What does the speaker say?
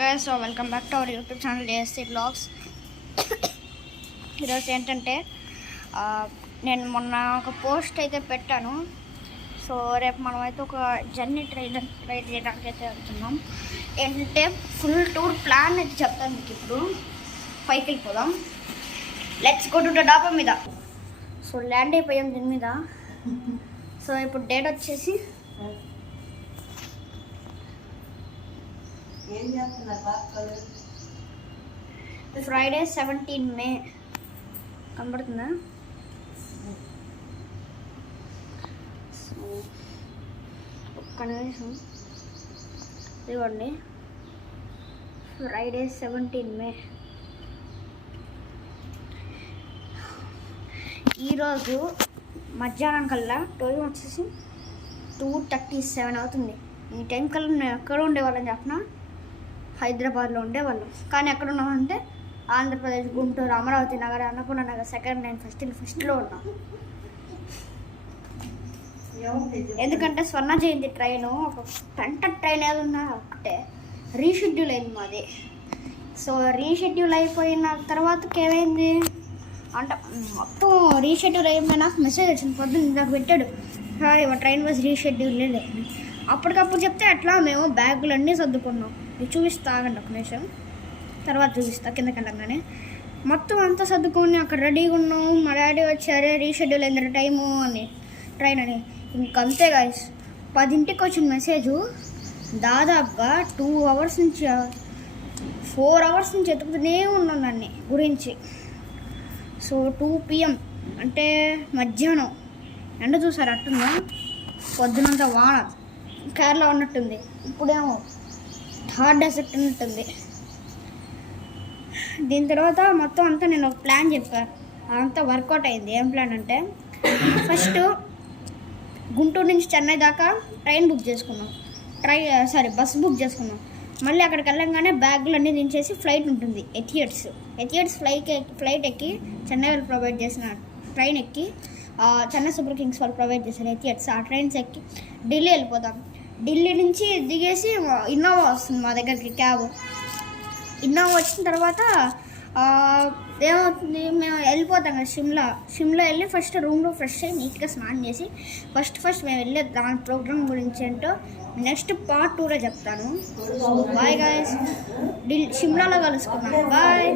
guys, so welcome back to our YouTube channel ASC Vlogs. ఈరోజు ఏంటంటే నేను మొన్న ఒక పోస్ట్ అయితే పెట్టాను. సో రేపు మనమైతే ఒక జర్నీ ట్రై చేయడానికి అయితే వెళ్తున్నాం. ఏంటంటే ఫుల్ టూర్ ప్లాన్ అయితే చెప్తాను మీకు. ఇప్పుడు పైకి వెళ్ళిపోదాం. లెట్స్ గో టు ద డాబా మీద. సో ల్యాండ్ అయిపోయాం దీని మీద. సో ఇప్పుడు డేట్ వచ్చేసి ఫ్రైడే 17 మే కనబడుతుందా? సో ఒక్క నిమిషం ఇవ్వండి. ఫ్రైడే 17 మే. ఈరోజు మధ్యాహ్నం కల్లా టైం వచ్చేసి 2:37 అవుతుంది. ఈ టైం కల్లా నేను ఎక్కడ ఉండేవాళ్ళని చెప్పిన, హైదరాబాద్లో ఉండేవాళ్ళం. కానీ ఎక్కడ ఉన్నామంటే ఆంధ్రప్రదేశ్, గుంటూరు, అమరావతి నగర్, అన్నపూర్ణ నగర్ సెకండ్ లైన్ ఫస్ట్లో ఉన్నాం. ఎందుకంటే స్వర్ణ జయంతి ట్రైన్ ఒక గంట ట్రైన్ ఏదన్నా ఒకటే రీషెడ్యూల్ అయింది మాది. సో రీషెడ్యూల్ అయిపోయిన తర్వాతకి ఏమైంది అంటే మొత్తం రీషెడ్యూల్ అయిపోయినాక మెసేజ్ వచ్చింది. పొద్దున్న నాకు పెట్టాడు, సారీ ట్రైన్ వాజ్ రీషెడ్యూల్ లేదు. అప్పటికప్పుడు చెప్తే అట్లా మేము బ్యాగులన్నీ సర్దుకున్నాం. ఇది చూపిస్తా, ఆగండి ఒక నిమిషం, తర్వాత చూపిస్తా. కిందకి వెళ్ళగానే మొత్తం అంతా సర్దుకొని అక్కడ రెడీగా ఉన్నాం. మా డాడీ వచ్చారే రీషెడ్యూల్ అయింది టైము అని, ట్రైన్ అని. ఇంకంతే గాయస్, 10ంటికి వచ్చిన మెసేజు దాదాపుగా 2 అవర్స్ నుంచి 4 అవర్స్ నుంచి ఎత్తుకుతూనే ఉన్నాం దాన్ని గురించి. సో 2 PM అంటే మధ్యాహ్నం ఎండ చూసారు అట్టుందా, పొద్దునంతా వాన కేరళ ఉన్నట్టుంది. ఇప్పుడేమో థర్డ్ ఎసెక్ట్ ఉన్నట్టుంది. దీని తర్వాత మొత్తం అంతా నేను ఒక ప్లాన్ చెప్పాను, అదంతా వర్కౌట్ అయింది. ఏం ప్లాన్ అంటే, ఫస్ట్ గుంటూరు నుంచి చెన్నై దాకా ట్రైన్ బుక్ చేసుకున్నాం, బస్ బుక్ చేసుకున్నాం. మళ్ళీ అక్కడికి వెళ్ళంగానే బ్యాగులు అన్నీ దించేసి ఫ్లైట్ ఉంటుంది, ఎథియట్స్ ఫ్లైట్ ఎక్కి చెన్నై వాళ్ళు ప్రొవైడ్ చేసిన ట్రైన్ ఎక్కి, చెన్నై సూపర్ కింగ్స్ వాళ్ళు ప్రొవైడ్ చేసిన ఎథియట్స్ ఆ ట్రైన్స్ ఎక్కి ఢిల్లీ వెళ్ళిపోతాం. ఢిల్లీ నుంచి దిగేసి ఇన్నోవా వస్తుంది మా దగ్గరికి, క్యాబ్. ఇన్నోవా వచ్చిన తర్వాత ఏమవుతుంది, మేము వెళ్ళిపోతాం కదా షిమ్లా వెళ్ళి ఫస్ట్ రూమ్లో ఫ్రెష్ అయ్యి నీట్గా స్నానం చేసి ఫస్ట్ మేము వెళ్ళే దాని ప్రోగ్రామ్ గురించి ఏంటో నెక్స్ట్ పార్ట్ 2లో చెప్తాను. బాయ్ గాయస్, షిమ్లాలో కలుసుకున్నాం. బాయ్.